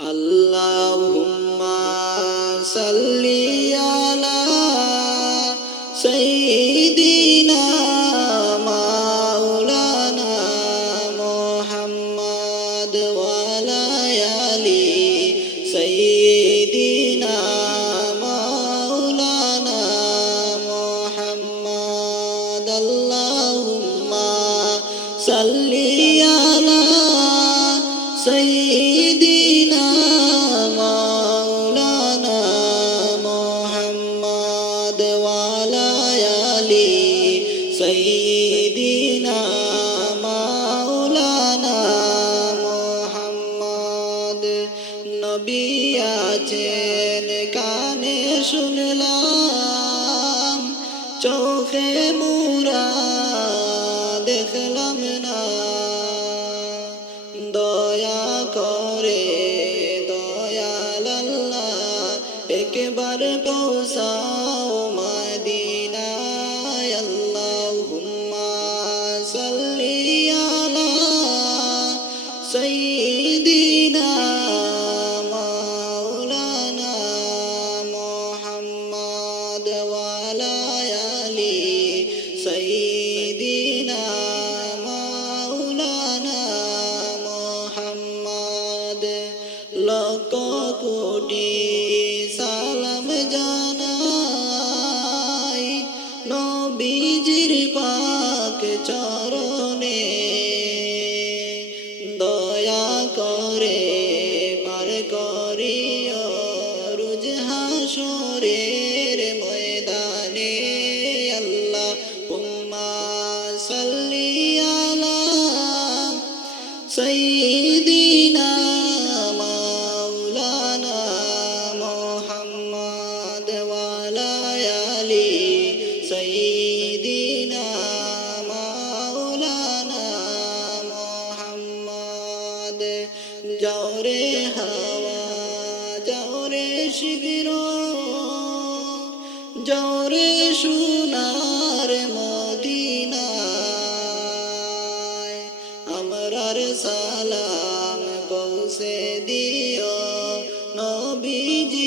আল্লাহুম্মা সাল্লি আলা সাইয়্যিদিনা মাওলানা মুহাম্মদ ওয়া আলা আলি সাইয়্যিদিনা মাওলানা মুহাম্মদ আল্লাহুম্মা সাল্লি আলা সাইয়্যিদিনা মাওলানা মুহাম্মদ ওয়া আলা আলি সাইয়্যিদিনা মাওলানা মুহাম্মদ। নবী আছেন কানে শুনলাম, চোখে মুরা দেখলাম না, দয়া করে দয়াল আল্লাহ একবার পৌঁছাও মদিনায়। আল্লাহুম্মা সাল্লি আলা সাইয়্যিদিনা মাওলানা মুহাম্মদ ওয়া আলা আলি সাইয়্যিদিনা মাওলানা মুহাম্মদ। লক্ষ কোটি সালাম জানাই নবীজির পাক চরণে, দয়া করে পার করিও রোজ হাসরের ময়দানে। আল্লাহুম্মা সাল্লি আলা সাইয়্যিদিনা মাওলানা মুহাম্মদ ওয়া আলা আলি সাইয়্যিদিনা মাওলানা মুহাম্মদ। যাও রে হাওয়া যাও রে শিবির, যাও রে সোনার মদিনায়, আমরার সালাম পৌঁছে দিও নবীজি